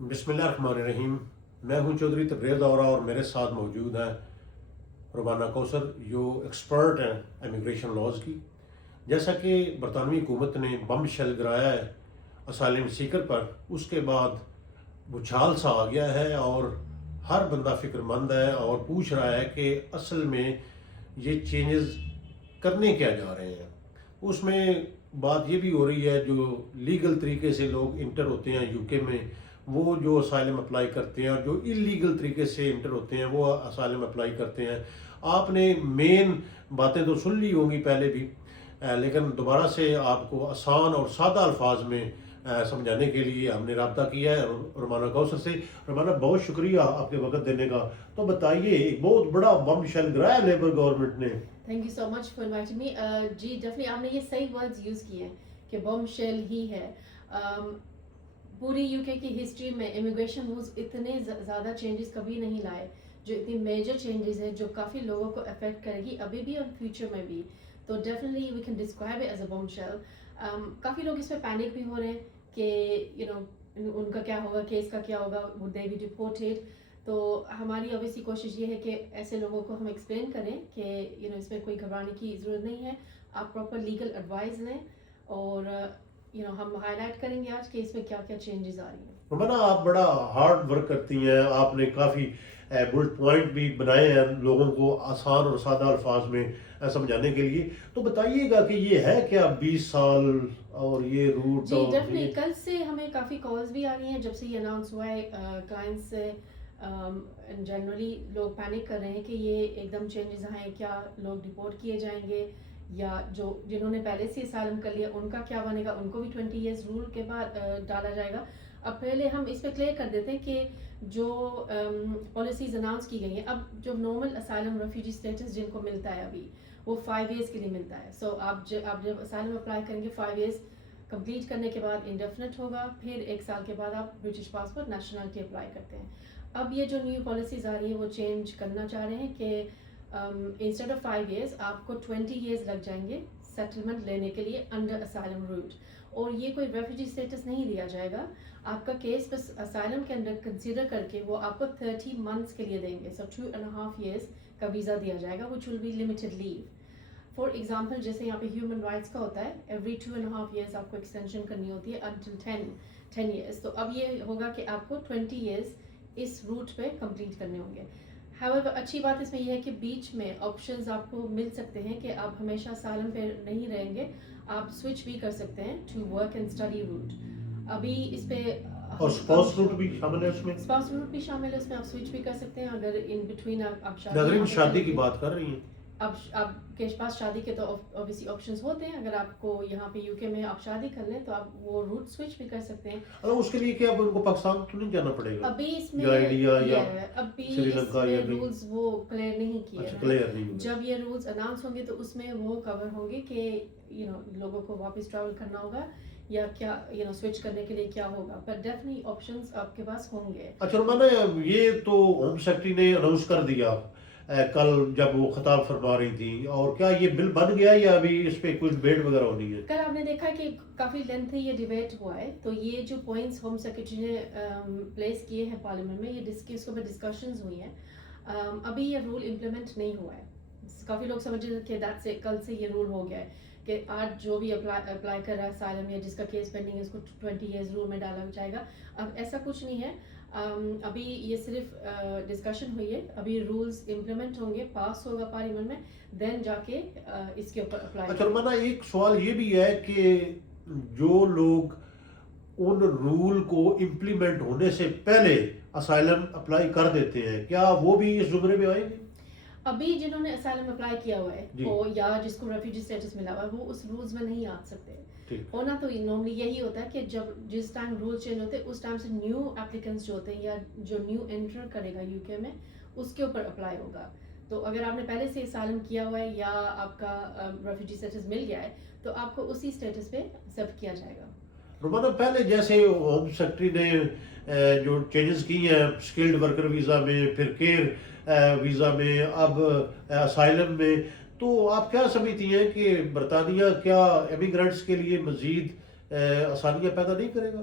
بسم اللہ الرحمن الرحیم. میں ہوں چودھری تبریز اورا اور میرے ساتھ موجود ہیں رومانہ کوثر جو ایکسپرٹ ہیں امیگریشن لاز کی. جیسا کہ برطانوی حکومت نے بم شیل گرایا ہے اسائلم سیکر پر، اس کے بعد بچھال سا آ گیا ہے اور ہر بندہ فکر مند ہے اور پوچھ رہا ہے کہ اصل میں یہ چینجز کرنے کیا جا رہے ہیں. اس میں بات یہ بھی ہو رہی ہے جو لیگل طریقے سے لوگ انٹر ہوتے ہیں یو کے میں، وہ جو اسائلم اپلائی کرتے ہیں، اور جو انلیگل طریقے سے انٹر ہوتے ہیں وہ اسائلم اپلائی کرتے ہیں. آپ نے مین باتیں تو سن لی ہوں گی پہلے بھی، لیکن دوبارہ سے آپ کو آسان اور سادہ الفاظ میں سمجھانے کے لیے ہم نے رابطہ کیا ہے رومانہ کوثر سے. رومانہ بہت شکریہ آپ کے وقت دینے کا. تو بتائیے، ایک بہت بڑا بم شیل گرایا لیبر گورنمنٹ نے. Thank you so much for inviting me. جی ڈیفینیٹلی آپ نے یہ صحیح ورڈز یوز کیے ہیں کہ بم شیل ہی ہے. پوری یو کے کی ہسٹری میں امیگریشن رولز اتنے زیادہ چینجز کبھی نہیں لائے جو اتنی میجر چینجز ہے جو کافی لوگوں کو افیکٹ کرے گی ابھی بھی اور فیوچر میں بھی. تو definitely we can describe it as a bombshell. کافی لوگ اس پہ پینک بھی ہو رہے ہیں کہ ان کا کیا ہوگا، کیس کا کیا ہوگا، would they be deported. تو ہماری اوبیسلی کوشش یہ ہے کہ ایسے لوگوں کو ہم ایکسپلین کریں کہ اس میں کوئی گھبرانے کی ضرورت نہیں ہے. آپ پراپر لیگل ایڈوائز لیں اور ہم ہائی لائٹ کریں گے آج کہ اس میں کیا کیا چینجز آ رہی ہیں. رومانہ آپ بڑا ہارڈ ورک کرتی ہیں، آپ نے کافی بلٹ پوائنٹ بھی بنائے ہیں لوگوں کو آسان اور سادہ الفاظ میں سمجھانے کے لیے. تو بتائیے گا کہ یہ ہے کیا 20 سال اور یہ روٹ؟ جی ڈیفینیٹلی کل سے ہمیں کافی کالز بھی آ رہی ہیں جب سے یہ اناؤنس ہوا ہے کلائنٹس سے. جنرلی لوگ پینک کر رہے ہیں کہ یہ ایک دم چینجز آئیں، کیا لوگ ڈپورٹ کیے جائیں گے یا جنہوں نے پہلے سے اسائلم کر لیا ان کا کیا بنے گا، ان کو بھی 20 ایئرز رول کے بعد ڈالا جائے گا. اب پہلے ہم اس پہ کلیئر کر دیتے ہیں کہ جو پالیسیز اناؤنس کی گئی ہیں، اب جو نارمل اسائلم ریفیوجی اسٹیٹس جن کو ملتا ہے ابھی وہ 5 ایئرس کے لیے ملتا ہے. سو آپ جب اسائلم اپلائی کریں گے 5 ایئرس کمپلیٹ کرنے کے بعد انڈیفینٹ ہوگا، پھر 1 سال کے بعد آپ برٹش پاسپورٹ نیشنلٹی اپلائی کرتے ہیں. اب یہ جو نیو پالیسیز آ رہی ہیں وہ چینج کرنا چاہ رہے ہیں کہ انسٹیڈ آف 5 ایئرس آپ کو 20 ایئرس لگ جائیں گے سیٹلمنٹ لینے کے لیے انڈر اسائلم روٹ. اور یہ کوئی ریفیوجی اسٹیٹس نہیں دیا جائے گا، آپ کا کیس بس اسائلم کے انڈر کنسیڈر کر کے وہ آپ کو 30 منتھس کے لیے دیں گے. سو 2.5 ایئرس کا ویزا دیا جائے گا which will be limited leave. For example جیسے یہاں پہ ہیومن رائٹس کا ہوتا ہے ایوری 2.5 ایئرس آپ کو ایکسٹینشن کرنی ہوتی ہے انٹل 10 ایئرس. تو اب یہ ہوگا کہ آپ کو 20 ایئرس اس روٹ پہ کمپلیٹ کرنے ہوں گے. however اچھی بات اس میں یہ ہے کہ بیچ میں آپشنز آپ کو مل سکتے ہیں کہ آپ ہمیشہ اسائلم پہ نہیں رہیں گے، آپ سوئچ بھی کر سکتے ہیں to work and study route. ابھی اس پہ اور اسپاؤس روٹ بھی شامل ہے اس میں؟ اسپاؤس روٹ بھی شامل ہے، اس میں آپ سوئچ بھی کر سکتے ہیں اگر ان بٹوین آپ شادی کی بات کر رہی ہیں. اب آپ کے پاس شادی کے تو اوبیسلی آپشنز ہوتے ہیں. اگر آپ کو یہاں پہ یو کے میں آپ شادی کر لیں تو آپ وہ روٹ سوئچ بھی کر سکتے ہیں. اس کے لیے کیا ان کو پاکستان تو نہیں جانا پڑے گا؟ ابھی اس میں سری لنکا یا رولز وہ کلیئر نہیں کیے ہیں. جب یہ رولز اناؤنس ہوں گے تو اس میں وہ کور ہوں گے کہ لوگوں کو واپس ٹریول کرنا ہوگا یا کیا سوئچ کرنے کے لیے کیا ہوگا. پر ڈیفینیٹلی آپشنز آپ کے پاس ہوں گے. اچھا رومانہ، یہ تو ہوم سیکرٹری نے اناؤنس کر دیا کل جب وہ خطاب فرما رہی تھی، اور کیا یہ بل بن گیا یا ابھی اس پہ کوئی ڈیبیٹ وغیرہ ہونی ہے؟ کل آپ نے دیکھا کہ کافی لینتھی یہ ڈیبیٹ ہوا ہے. تو یہ جو پوائنٹس ہوم سیکرٹری نے پلیس کیے ہیں پارلیمنٹ میں، یہ اس کے اوپر ڈسکشنز ہوئی ہیں. ابھی یہ رول امپلیمنٹ نہیں ہوا ہے. کافی لوگ سمجھ رہے تھے کہ کل سے یہ رول ہو گیا ہے کہ آج جو بھی اپلائی کر رہا ہے اسائلم یا جس کا کیس پینڈنگ ہے اس کو 20 ایئرز رول میں ڈالا جائے گا. اب ایسا کچھ نہیں ہے. ابھی یہ صرف ڈسکشن ہوئی ہے. ابھی رولز امپلیمنٹ ہوں گے، پاس ہوگا پارلیمنٹ میں، دین جا کے اس کے اوپر اپلائی. اچھا رومانہ، ایک سوال یہ بھی ہے کہ جو لوگ ان رول کو امپلیمنٹ ہونے سے پہلے اسائلم اپلائی کر دیتے ہیں، کیا وہ بھی اس زمرے میں آئیں گے؟ ابھی جنہوں نے اسائلم اپلائی کیا ہوا ہے یا جس کو ریفیوجی اسٹیٹس ملا ہوا ہے وہ اس رولز میں نہیں آ سکتے. ہونا تو نارملی یہی ہوتا ہے کہ جس ٹائم رول چینج ہوتے ہیں اس ٹائم سے نیو اپلیکنٹس جو ہوتے ہیں یا جو نیو انٹر کرے گا یو کے میں اس کے اوپر اپلائی ہوگا. تو اگر آپ نے پہلے سے اسائلم کیا ہوا ہے یا آپ کا ریفیوجی اسٹیٹس مل گیا ہے تو آپ کو اسی اسٹیٹس پہ ایکسیپٹ کیا جائے گا. رومانہ، پہلے جیسے ہوم سیکرٹری نے جو چینجز کی ہیں اسکلڈ ورکر ویزا میں، پھر کیئر ویزا میں، اب اسائلم میں، تو آپ کیا سمجھتی ہیں کہ برطانیہ کیا امیگرینٹس کے لیے مزید آسانیاں پیدا نہیں کرے گا؟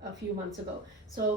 a few months ago. So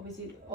obviously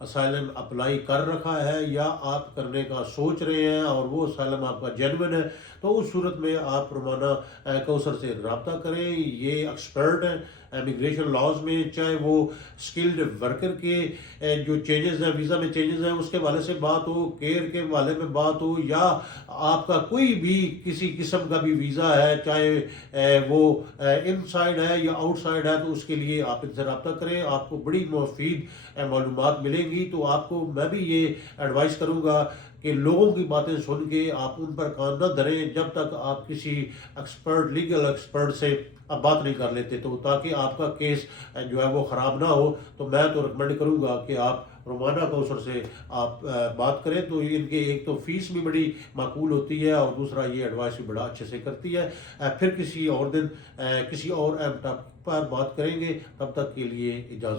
asylum apply کر رکھا ہے یا آپ کرنے کا سوچ رہے ہیں اور وہ اسائلم آپ کا جینوئن ہے، تو اس صورت میں آپ رومانہ کوثر سے رابطہ کریں. یہ ایکسپرٹ ہیں امیگریشن لاز میں، چاہے وہ اسکلڈ ورکر کے جو چینجز ہیں، ویزا میں چینجز ہیں اس کے حوالے سے بات ہو، کیئر کے حوالے میں بات ہو، یا آپ کا کوئی بھی کسی قسم کا بھی ویزا ہے، چاہے وہ ان سائڈ ہے یا آؤٹ سائڈ ہے، تو اس کے لیے آپ ان سے رابطہ کریں. آپ کو بڑی مفید معلومات ملیں گی. تو آپ کو میں بھی یہ ایڈوائز کروں گا کہ لوگوں کی باتیں سن کے آپ ان پر کان نہ دھریں جب تک آپ کسی ایکسپرٹ، لیگل ایکسپرٹ سے آپ بات نہیں کر لیتے، تو تاکہ آپ کا کیس جو ہے وہ خراب نہ ہو. تو میں تو ریکمینڈ کروں گا کہ آپ رومانہ کوثر سے آپ بات کریں. تو ان کے ایک تو فیس بھی بڑی معقول ہوتی ہے اور دوسرا یہ ایڈوائس بھی بڑا اچھے سے کرتی ہے. پھر کسی اور دن کسی اور اہم ٹاپک پر بات کریں گے. تب تک کے لیے اجازت.